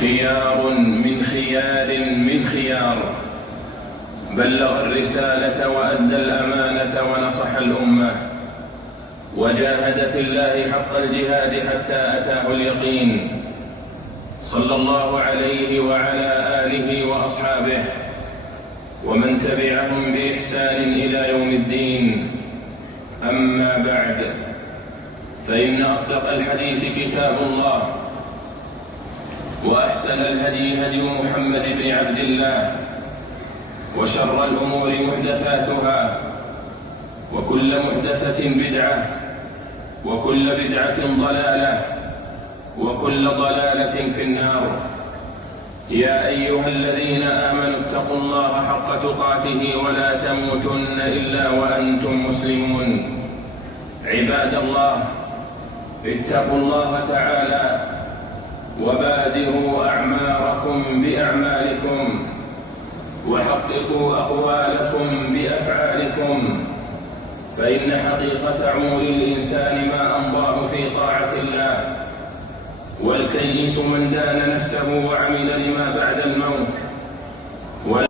خيار من خيار من خيار، بلغ الرسالة وأدى الأمانة ونصح الأمة، وجاهد في الله حق الجهاد حتى أتاه اليقين، صلى الله عليه وعلى آله وأصحابه ومن تبعهم بإحسان إلى يوم الدين. أما بعد، فإن أصدق الحديث كتاب الله، وأحسن الهدي هدي محمد بن عبد الله، وشر الأمور محدثاتها، وكل محدثة بدعة، وكل بدعة ضلالة، وكل ضلالة في النار. يا أيها الذين آمنوا اتقوا الله حق تقاته ولا تموتن إلا وأنتم مسلمون. عباد الله، اتقوا الله تعالى وبادروا أعماركم بأعمالكم، وحققوا أقوالكم بأفعالكم، فإن حقيقة عمر الإنسان ما أمضاه في طاعة الله، والكيس من دان نفسه وعمل لما بعد الموت،